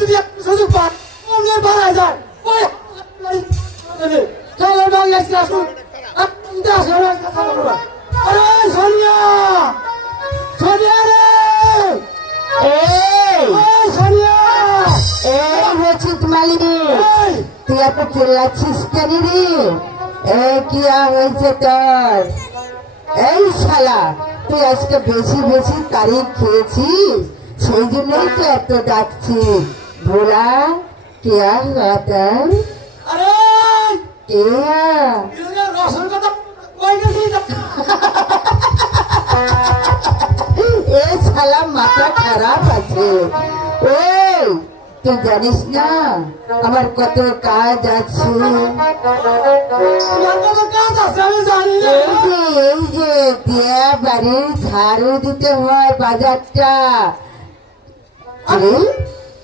যদি সুযোগ পান অন্য বাড়ায় যায় ওই চলো বাংলাদেশ আসুন। সোনিয়া! সোনিয়া রে! সোনিয়া! মালিনী। তুই এত চিল্লাচ্ছিস কেন রে? এ কি হয়েছে তোর? এই শালা তুই আজকে বেশি বেশি তারিখ খেয়েছিস? সেই জন্যই তো এত ডাকছি ভোলা কে আর রতন আরে! কে? এখানে রসের কথা কই গেছি এ শালা মাথা খারাপ আছে। ওই তুই জানিস না আমার কত কাজ আছে। এই যে দিয়া বাড়ির ঝাড়ু দিতে হয় বাজারটা।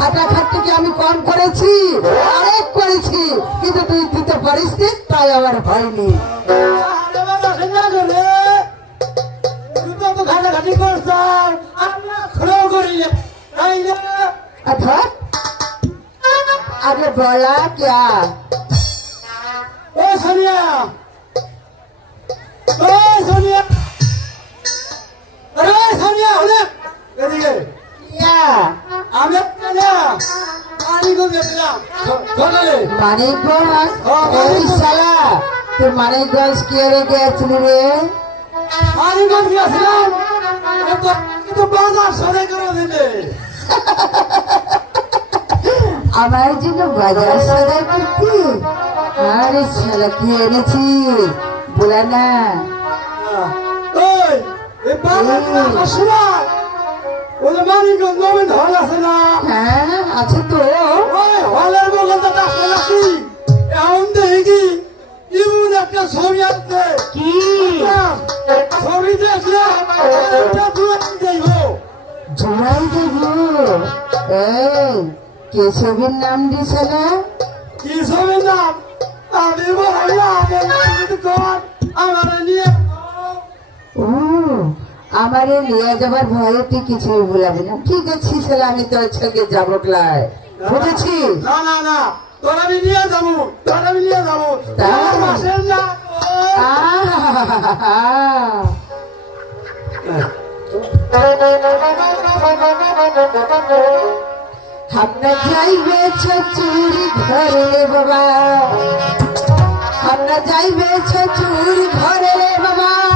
খাটা খাটতে কি আমি কম করেছি, অনেক করেছি, কিন্তু তুই দিতে পারিস তাই আমার হয়নি। আচ্ছা, আরে বলা ক্যা ও সোনিয়া ও সোনিয়া। আরে, সোনিয়া হলে এদিকে। আমি এই শালা মানিকগঞ্জ কি রে গেছিলি রে? পানি গেছিলাম কিন্তু বাজার সরে করে দিলে। আমার জন্য বাজার সদাই করতি? আরে শালা কি এনেছি? বলা না। ওই এই বাজার আসার হল আছে না। হ্যাঁ আছে তো। হলের বগলটা ডাক্তার নাকি এমন দেখি কি ইমন একটা ছবি আছে কি? ছবি দেখলে দেব এই কেশবের নাম দিছে না? কি ছবির নাম আমি বলি আমার আমার নিয়ে ও আমারে নিয়ে যাবার ভয়ে তুই কিছুই বলাবি না। ঠিক আছে শালা আমি তোর সঙ্গে যাব ক্লাই বুঝেছিস না না না তোর আমি নিয়ে যাব তোর আমি নিয়ে যাব। তাই? তোর মাসের না। আহা। আমরা যাইবে চুরি ঘরে বাবা। আমরা যাইবে চুরি ঘরে বাবা।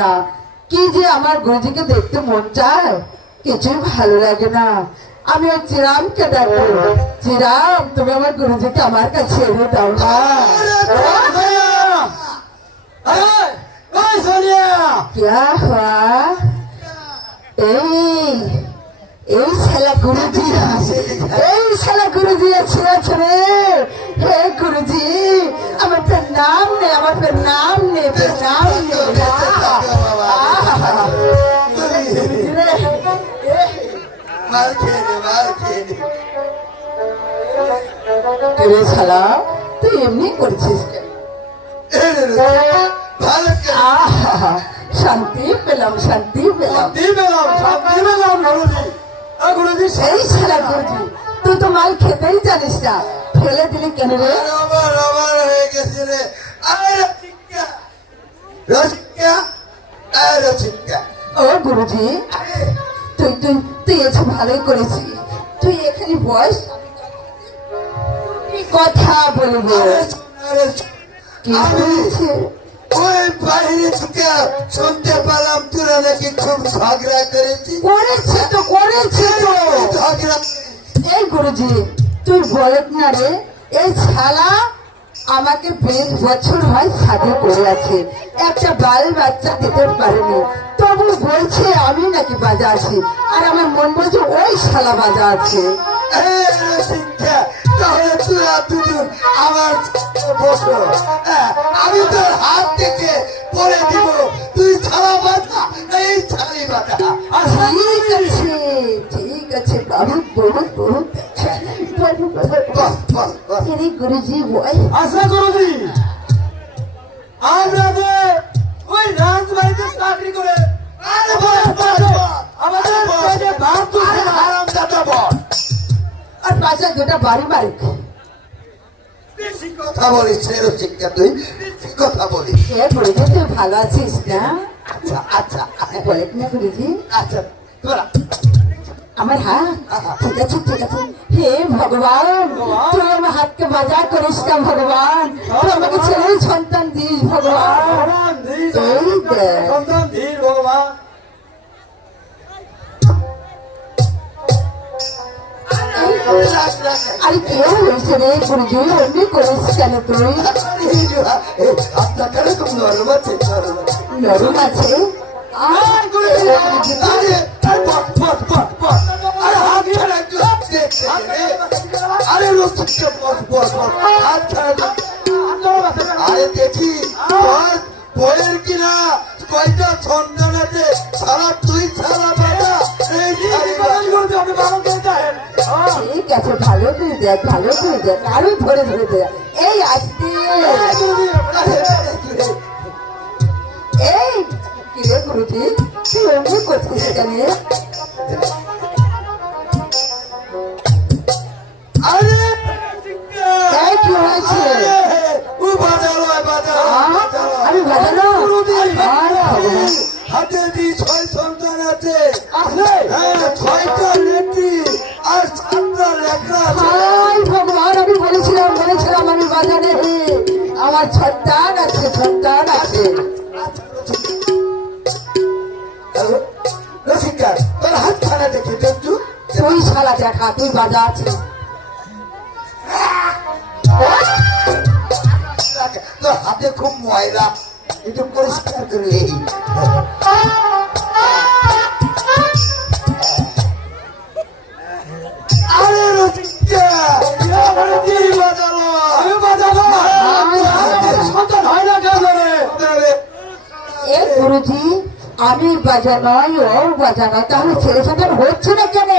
না কি যে আমার গুরুজিকে দেখতে মন চায় কিছুই ভালো লাগে না আমি ওই চিরামকে দেখো চিরাম তুমি আমার গুরুজিকে আমার কাছে এনে দাও না ওই সোনিয়া क्या हुआ এই এই শালা গুরুজি এই শালা গুরুজি আছে আছে রে হে গুরুজি নাম নে আমার পের নাম নে পের নাম নে রে, শালা তুই এমনি করছিস শান্তি পেলাম শান্তি পেলাম। শান্তি পেলাম গুরুজি। সেই শালা গুরুজি তুই তো মাল খেতেই জানিস না। ফেলে দিলি কেন রে? আমার আমার হয়ে গেছে রে। আরে রসিকা রসিকা আরে রসিকা ও গুরুজি তুই তুই তুই এসে ভালোই করেছিস। তুই এখানে বস। কথা বলব? আরে আরে কি হয়েছে ওই বাইরে থেকে শুনতে পেলাম তোরা নাকি খুব ঝগড়া করেছি করেছে তো করেছে তো। ঝগড়া এই গুরুজি তুই বলত না রে এই শালা আমাকে বিশ বছর হয় শাদি করে আছে। একটা বাল বাচ্চা দিতে পারেনি। তবু বলছে আমি নাকি বাজা আছি। আর আমার মন বলছে ওই শালা বাজা আছে। তাহলে তোরা দুজন আমার বসো। হ্যাঁ, আমি তোর হাত থেকে পরে দিব। তুই ছাড়া বাধা এই ছাড়ি বাধা আর ঠিক আছে ঠিক আছে বাবু বহুত বহুত আরে গুরুজি বল আশা গুরুজি আমরা যে ওই রাজবাড়িতে চাকরি করে আরে বস বস বস। আমাদের পেটে ভাত তুলছে না হারাম দাদা বস আর পাশে দুটা বাড়ি কথা বলিস তুই বেশি কথা বলিস। এ গুরুজি তুই ভালো আছিস না? আচ্ছা আচ্ছা না গুরুজি। আচ্ছা তোরা। আমার হাত ঠিক আছে ঠিক আছে হে ভগবান তুই আমার হাতকে বাজা করিস না ভগবান? তুই আমাকে ছেলে সন্তান দিস ভগবান। সন্তান আরে কে হয়েছে রে গুরুজি এমনি করিস কেন তুই? আপনার কেন তুমি নরম আছে। নরম আছে? আর গুরুজি আরে আরে হাত ছাড়া একটু দে। আরে রসিকটা বস বস হাত ছাড়া আরে দেখি তোর বইয়ের কিনা কয়টা সন্তান আছে? সারা তুই সারা বাবা। ঠিক আছে ভালো করে দেখ ভালো করে দেখ আরও ধরে ধরে দেখ। এই আসতে? এই কি রে গুরুজি তুই এমনি করছিস কেন কি হয়েছে ও বাজালো বাজালো। আমি বাজানো হাতে দি ছয় সন্তান আছে। আছে? হ্যাঁ ছয়টা নেত্রী আর সাতটা লেখা আছে। ভগবান আমি বলেছিলাম বলেছিলাম আমি বাজারে আমার সন্তান আছে সন্তান আছে। রসিকা তোর হাত খানা দেখি দেখছু? তুই শালা দেখা তুই বাজা আছিস খুব ময়লা। একটু পরিষ্কার করে এই। আরে রসিকা আমি বাজালো সন্তান হয় না কেন এ গুরুজি আমি বাজা নয় ও বাজা নয় তাহলে ছেলে সন্তান হচ্ছে না কেন?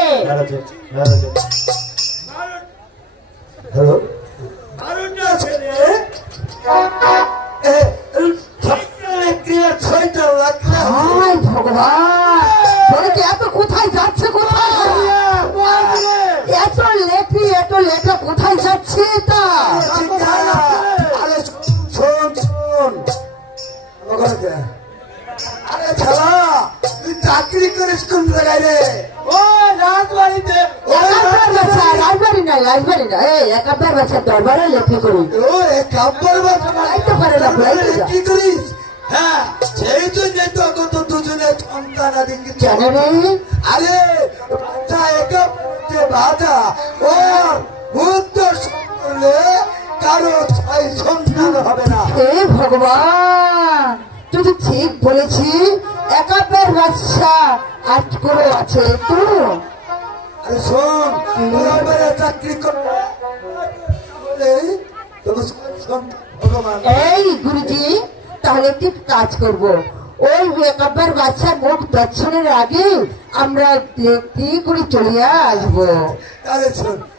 চাকরি করিস কোন জায়গায় ও রাজবাড়িতে। রাজবাড়ি না আসবারই না এই একাব্বার বাচ্চা দরবারে লেখে করি। ও এ কাব্বার বাচ্চা লাইতে পারে না, লাইতে যা। কি করিস হ্যাঁ সেই জন্যই তো কত দুজনে সন্তান আদি কিছু আরে বাচ্চা একা যে বাধা ওর বুদ্ধ করলে কারও সন্তান হবে না। হে ভগবান! তুই ঠিক বলেছি একাব্বার বাচ্চা আজ করে আছে। তো শোন চাকরি এই গুরুজি তাহলে একটি কাজ করব। ওই একাব্বার বাচ্চার মুখ দর্শনের আগে আমরা কি করে চলে আসব? শোন। এ,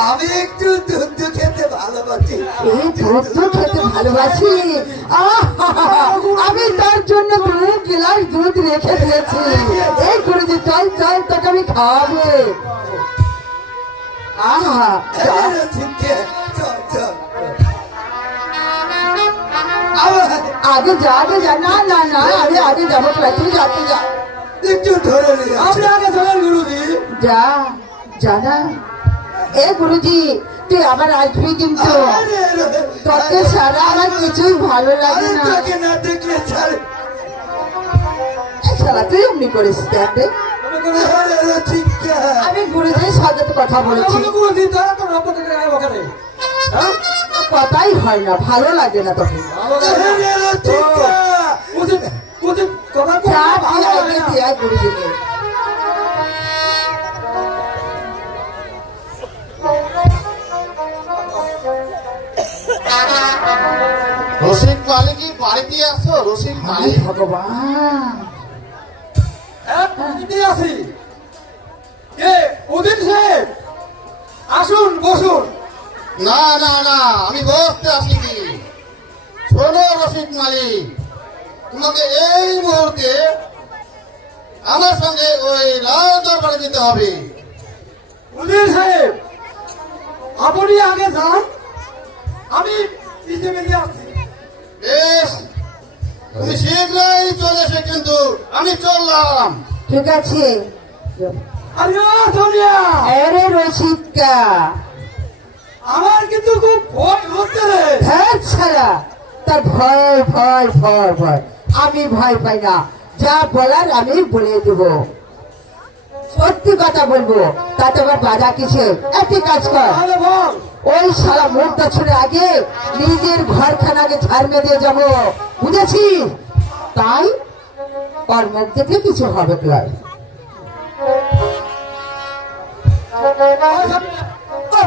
আমি একটু দুধ খেতে ভালোবাসি। দুধ খেতে ভালোবাসি? আহ! আমি তার জন্য দু গিলাস দুধ রেখে দিয়েছি। এই গুরুজি চল চল তোকে আমি খাওয়াবো। আহা। আগে যা আগে যা। না না না আরে আগে যাব তুই যা তুই যা। একটু ধরে আপনি আগে চলেন গুরুজি। যা। যা না এ গুরুজি তুই আবার আসবি কিন্তু। তোকে সারা আমার কিছুই ভালো লাগে না। তুই করিস। আমি গুরুজির সাথে কথা বলেছি। হ্যাঁ? কথাই হয় না ভালো লাগে না তোকে। আয় গুরুজিকে। রসিক মালিকই বাড়িতে আসো? হায় মালিক ভগবান। আছি কে? উদিন সাহেব আসুন বসুন। না না না আমি বসতে আসিনি। শোনো রসিক মালিক তোমাকে এই মুহূর্তে আমার সঙ্গে ওই রাজ দরবারে যেতে হবে। উদিন সাহেব আপনি আগে যান। আমি পিছিয়ে বেরিয়ে আসছি। বেশ তুমি শীঘ্রই চলে এসে কিন্তু আমি চললাম। ঠিক আছে। আরে সোনিয়া আমার কিন্তু খুব ভয় হচ্ছে রে। হ্যাঁ ছাড়া। তার ভয় ভয় ভয় ভয়। আমি ভয় পাই না। যা বলার আমি বলে দেব। সত্যি কথা বলব তাতে আবার বাধা কিসে একটি কাজ কর। বল। ওই সারা মুখ দক্ষিণে আগে নিজের ঘরখানাকে ঝাড়মে দিয়ে যাব। বুঝেছিস তাই ওর মুখ দেখলে কিছু হবে ক্লাস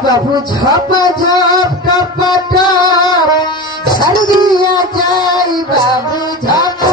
বাবু, ঝপা ঝপ, টপা টপ ঝাড় দিয়া যাই বাবু, ঝপ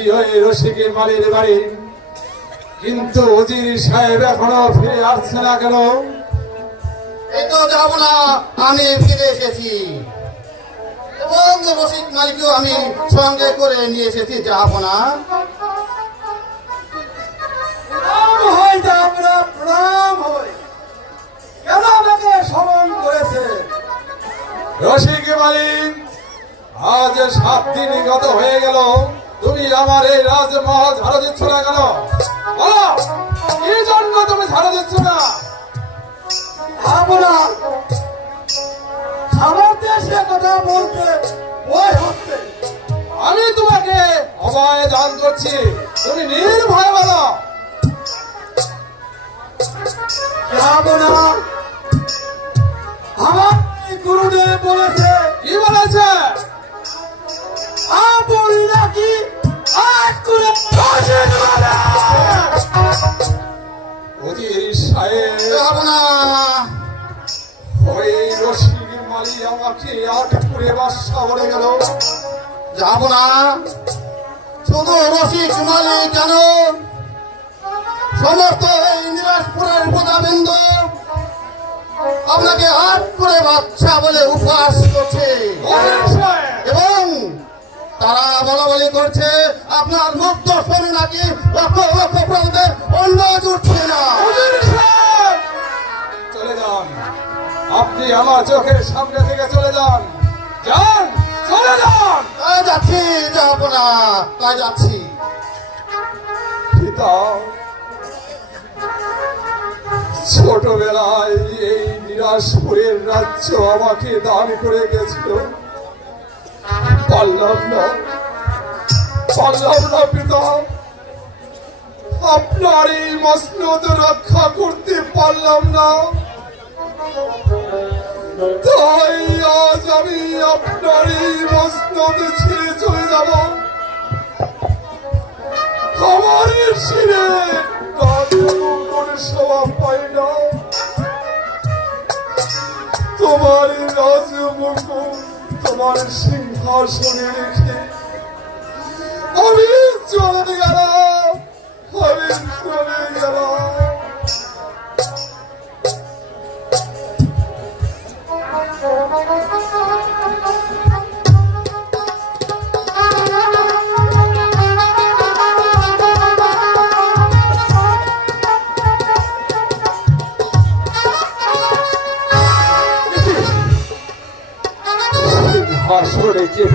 পাঠিয়েছি ওই রসিকে মালির বাড়ি কিন্তু উজির সাহেব এখনও ফিরে আসছে না কেন? এই তো যাব না আমি ফিরে এসেছি। এবং রসিক মালিককেও আমি সঙ্গে করে নিয়ে এসেছি যাব না। হয় হয়। রসিক মালিক আজ সাত দিন গত হয়ে গেল। তুমি আমার এই রাজমহল ঝাড়া দিচ্ছ না কেন? বলো কি জন্য তুমি ঝাড়া দিচ্ছ না? আমরা আমার দেশে কথা বলতে ভয় হচ্ছে। আমি তোমাকে অভয় দান করছি। তুমি নির্ভয় বলো। আমার এই গুরুদেব বলেছে। কি বলেছে? আমাকে আট করে বাসা বলে গেল। যাব না। শুধু রসিক মালিক কেন? সমস্ত এই নীলাসপুরের প্রজাবৃন্দ আপনাকে আট করে বাচ্চা বলে উপহাস করছে। এবং তারা বলা বলি করছে আপনার মুক্ত শরীর নাকি লক্ষ লক্ষ প্রজাদের অন্য উঠছে না? চলে যান। আপনি আমার চোখের সামনে থেকে চলে যান। যান চলে যান। তাই যাচ্ছি যাব না তাই যাচ্ছি। ছোটবেলায় এই নিরাশপুরের রাজ্য আমাকে দান করে গেছিল। না। পিতা। আপনার এই মসনদ রক্ষা করতে পারলাম না। তাই আজ আমি আপনার এই মসনদ ছেড়ে চলে যাব। আমার করে সভা পাই না। তোমার রাজমুকুট তোমার সিংহাসনে রেখে আমি চলে গেলাম আমি চলে গেলাম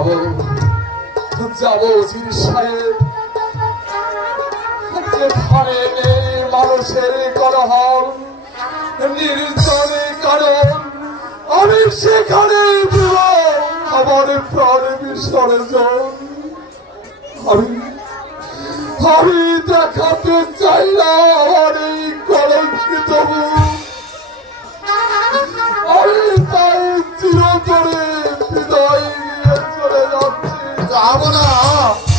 যাব। যাব ওসির সাহেব। মানুষের করহল নির্জনে কারণ। আমি সেখানে আমার প্রাণে বিসর্জন। আমি আমি দেখাতে চাই না আমার এই কলঙ্কিত আমি তাই 그 아무나